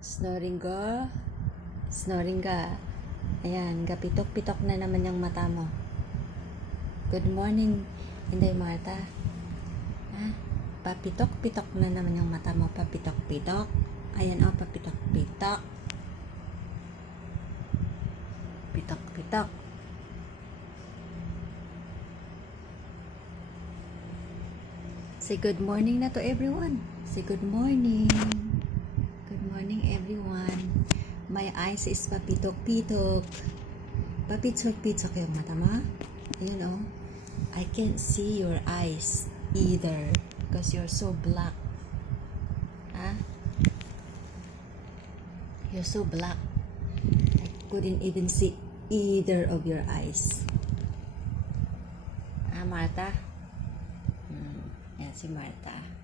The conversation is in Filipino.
Snoring ka? Snoring ka? Ayan, kapitok-pitok na naman yung mata mo. Good morning, Inday Marta. Ha? Papitok-pitok na naman yung mata mo. Papitok-pitok. Ayan, oh, papitok-pitok. Pitok-pitok. Say good morning na to everyone. Say good morning. Good morning everyone. My eyes is papitok-pitok. Papitok-pitok yung mata mo. Ayun oh. I can't see your eyes either because you're so black. Huh? You're so black. I couldn't even see either of your eyes. Ah, Marta? Yan si Marta.